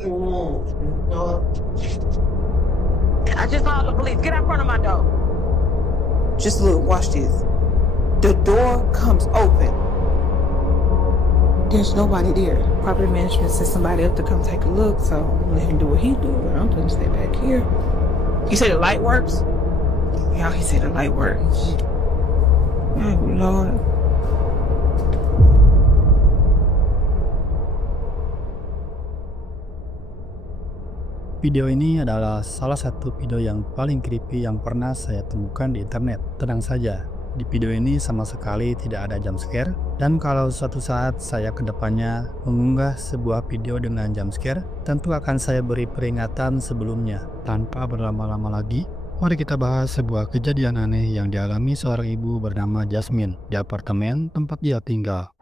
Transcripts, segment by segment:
I just called the police. Get out front of my door. Just look, watch this. The door comes open. There's nobody there. Property management sent somebody up to come take a look, so I'm gonna let him do what he do, but I'm gonna stay back here. You say the light works? Yeah, he said the light works. Oh, Lord. Video ini adalah salah satu video yang paling creepy yang pernah saya temukan di internet. Tenang saja, di video ini sama sekali tidak ada jump scare. Dan kalau suatu saat saya kedepannya mengunggah sebuah video dengan jump scare, tentu akan saya beri peringatan sebelumnya. Tanpa berlama-lama lagi, mari kita bahas sebuah kejadian aneh yang dialami seorang ibu bernama Jasmine di apartemen tempat dia tinggal.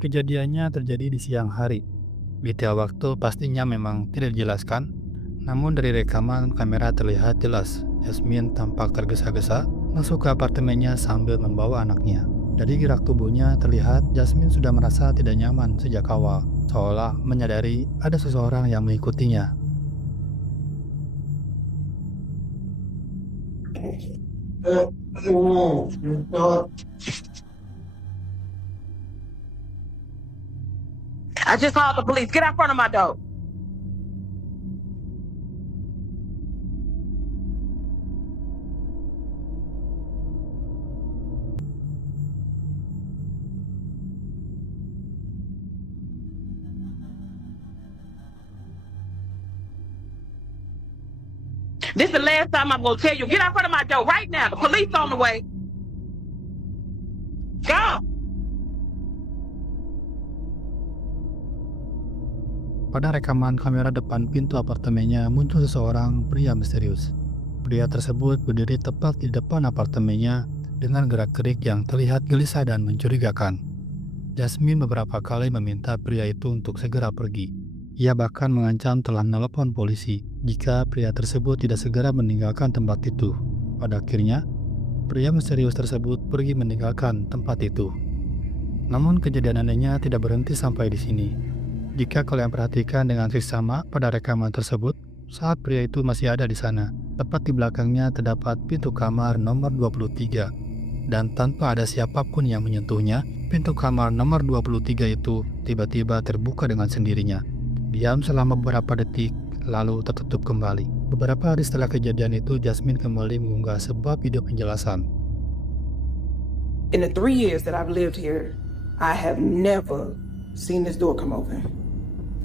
Kejadiannya terjadi di siang hari. Detail waktu pastinya memang tidak dijelaskan, namun dari rekaman kamera terlihat jelas Jasmine tampak tergesa-gesa masuk ke apartemennya sambil membawa anaknya. Dari gerak tubuhnya terlihat Jasmine sudah merasa tidak nyaman sejak awal, seolah menyadari ada seseorang yang mengikutinya. I just called the police. Get out front of my door. This is the last time I'm gonna tell you. Get out front of my door right now. The police on the way. Go. Pada rekaman kamera depan pintu apartemennya muncul seseorang pria misterius. Pria tersebut berdiri tepat di depan apartemennya dengan gerak-gerik yang terlihat gelisah dan mencurigakan. Jasmine beberapa kali meminta pria itu untuk segera pergi. Ia bahkan mengancam telah menelepon polisi jika pria tersebut tidak segera meninggalkan tempat itu. Pada akhirnya, pria misterius tersebut pergi meninggalkan tempat itu. Namun kejadian anehnya tidak berhenti sampai di sini. Jika kalian perhatikan dengan seksama pada rekaman tersebut, saat pria itu masih ada di sana, tepat di belakangnya terdapat pintu kamar nomor 23. Dan tanpa ada siapapun yang menyentuhnya, pintu kamar nomor 23 itu tiba-tiba terbuka dengan sendirinya. Diam selama beberapa detik, lalu tertutup kembali. Beberapa hari setelah kejadian itu, Jasmine kembali mengunggah sebuah video penjelasan. In the 3 years that I've lived here, I have never seen this door come open.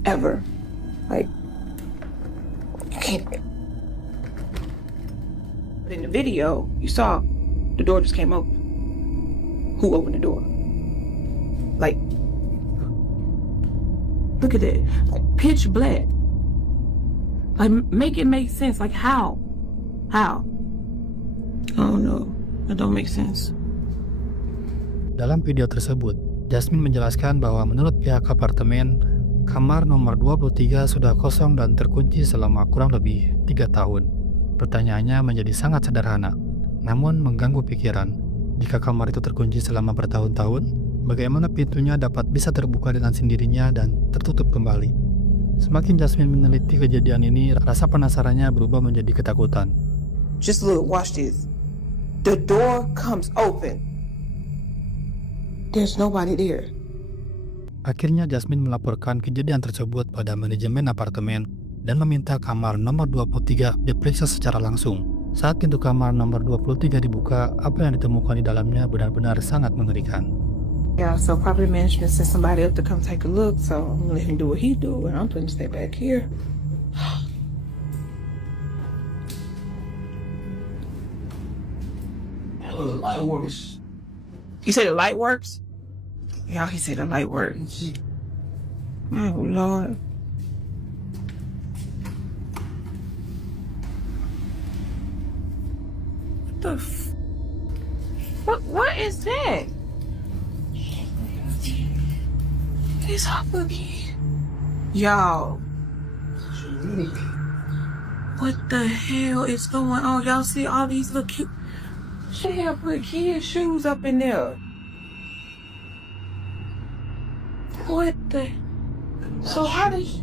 Ever. Like, you can't. But in the video, you saw the door just came open. Who opened the door? Like, look at it. Like, pitch black. Like, make it make sense. Like, how? How? I don't know. That don't make sense. Dalam video tersebut, Jasmine menjelaskan bahwa menurut pihak apartemen, kamar nomor 23 sudah kosong dan terkunci selama kurang lebih 3 tahun. Pertanyaannya menjadi sangat sederhana, namun mengganggu pikiran. Jika kamar itu terkunci selama bertahun-tahun, bagaimana pintunya dapat bisa terbuka dengan sendirinya dan tertutup kembali? Semakin Jasmine meneliti kejadian ini, rasa penasarannya berubah menjadi ketakutan. Just look, watch this. The door comes open. There's nobody there. Akhirnya Jasmine melaporkan kejadian tersebut pada manajemen apartemen dan meminta kamar nomor 23 diperiksa secara langsung. Saat pintu kamar nomor 23 dibuka, apa yang ditemukan di dalamnya benar-benar sangat mengerikan. Yeah, so property management sent somebody up to come take a look, so I'm gonna let him do what he do, and I'm gonna stay back here. The light works. You say the light works? Yeah, he said the light works. Oh, Lord. What is that? It's up again. Y'all. What the hell is going on? Y'all see all these little cute... She had put kids' shoes up in there. What the? So how did she?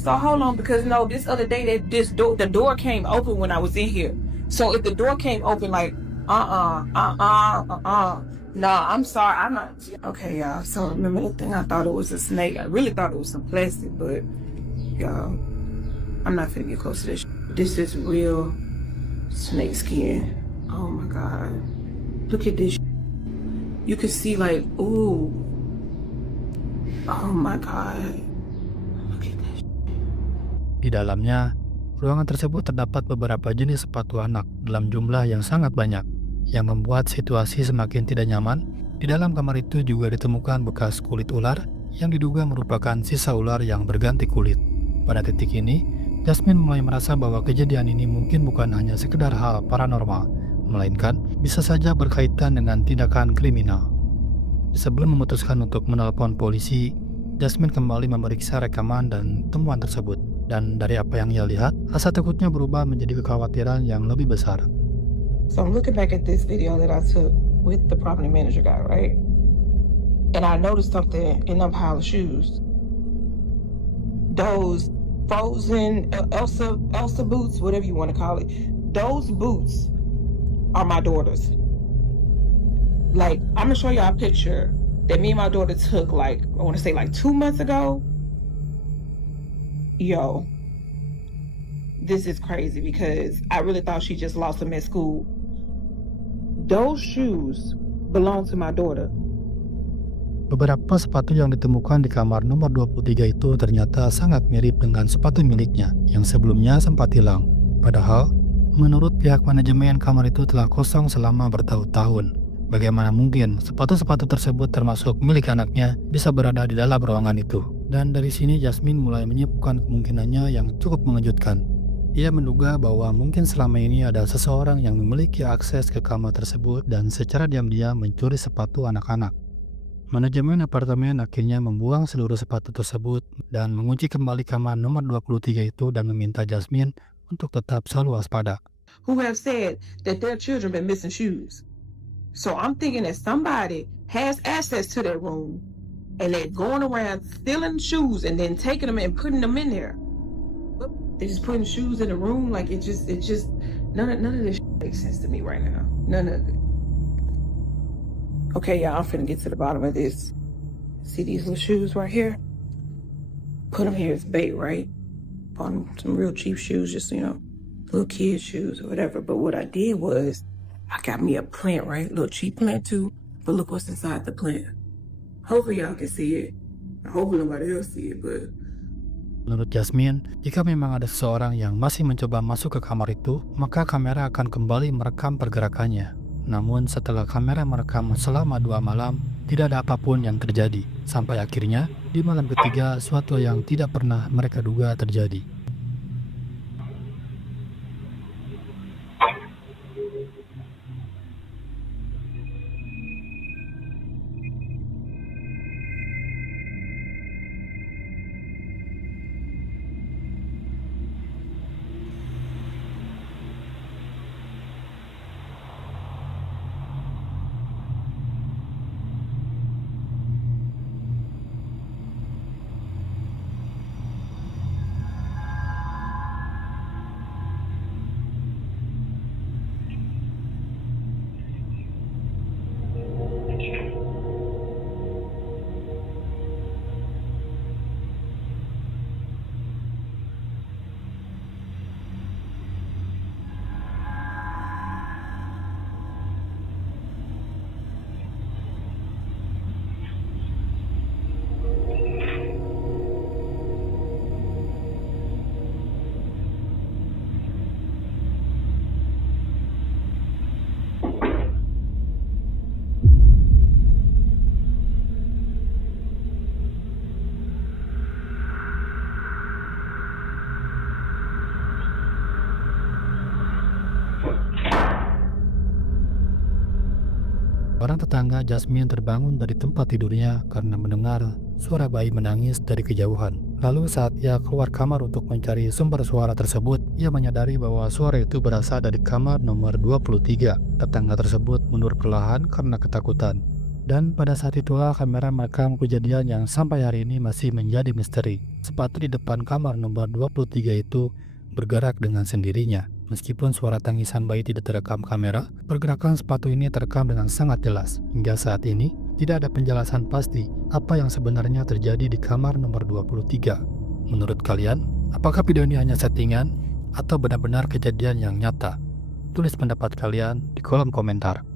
So hold on, because no, this other day that the door came open when I was in here. So if the door came open, like, no, I'm sorry, I'm not. Okay, y'all. So remember the thing? I thought it was a snake. I really thought it was some plastic, but y'all, I'm not finna get close to this. This is real snake skin. Oh my god, look at this. You can see like, ooh. Oh my god. Look at this. Di dalamnya, ruangan tersebut terdapat beberapa jenis sepatu anak dalam jumlah yang sangat banyak, yang membuat situasi semakin tidak nyaman. Di dalam kamar itu juga ditemukan bekas kulit ular yang diduga merupakan sisa ular yang berganti kulit. Pada titik ini, Jasmine mulai merasa bahwa kejadian ini mungkin bukan hanya sekedar hal paranormal, melainkan bisa saja berkaitan dengan tindakan kriminal. Sebelum memutuskan untuk menelpon polisi, Jasmine kembali memeriksa rekaman dan temuan tersebut. Dan dari apa yang ia lihat, rasa takutnya berubah menjadi kekhawatiran yang lebih besar. So I'm looking back at this video that I took with the property manager guy, right? And I noticed something in them pile of shoes. Those frozen Elsa boots, whatever you want to call it, those boots are my daughter's. Like, I'm gonna show y'all a picture that me and my daughter took, like, I want to say like 2 months ago. Yo, this is crazy because I really thought she just lost them at school. Those shoes belong to my daughter. Beberapa sepatu yang ditemukan di kamar nomor 23 itu ternyata sangat mirip dengan sepatu miliknya yang sebelumnya sempat hilang. Padahal, menurut pihak manajemen kamar itu telah kosong selama bertahun-tahun. Bagaimana mungkin sepatu-sepatu tersebut termasuk milik anaknya bisa berada di dalam ruangan itu? Dan dari sini Jasmine mulai menyimpulkan kemungkinannya yang cukup mengejutkan. Ia menduga bahwa mungkin selama ini ada seseorang yang memiliki akses ke kamar tersebut dan secara diam-diam mencuri sepatu anak-anak. Manajemen apartemen akhirnya membuang seluruh sepatu tersebut dan mengunci kembali kamar nomor 23 itu dan meminta Jasmine untuk tetap selalu waspada. Who have said that their children been missing shoes. So I'm thinking that somebody has access to that room and they're going around stealing shoes and then taking them and putting them in there. They're just putting shoes in the room. Like it just none of this makes sense to me right now. None of it. Okay, y'all, I'm finna get to the bottom of this. See these little shoes right here? Put them here as bait, right? Bought them some real cheap shoes, just, little kid shoes or whatever. But what I did was I got me a plant, right? A little cheap plant too. But look what's inside the plant. Hopefully y'all can see it. Hopefully nobody else see it, but... Menurut Jasmine, jika memang ada seseorang yang masih mencoba masuk ke kamar itu, maka kamera akan kembali merekam pergerakannya. Namun setelah kamera merekam selama 2 malam, tidak ada apapun yang terjadi. Sampai akhirnya, di malam ketiga, suatu yang tidak pernah mereka duga terjadi. Orang tetangga Jasmine terbangun dari tempat tidurnya karena mendengar suara bayi menangis dari kejauhan. Lalu saat ia keluar kamar untuk mencari sumber suara tersebut, ia menyadari bahwa suara itu berasal dari kamar nomor 23. Tetangga tersebut mundur perlahan karena ketakutan. Dan pada saat itulah kamera merekam kejadian yang sampai hari ini masih menjadi misteri. Sepatu di depan kamar nomor 23 itu bergerak dengan sendirinya. Meskipun suara tangisan bayi tidak terekam kamera, pergerakan sepatu ini terekam dengan sangat jelas. Hingga saat ini, tidak ada penjelasan pasti apa yang sebenarnya terjadi di kamar nomor 23. Menurut kalian, apakah video ini hanya settingan atau benar-benar kejadian yang nyata? Tulis pendapat kalian di kolom komentar.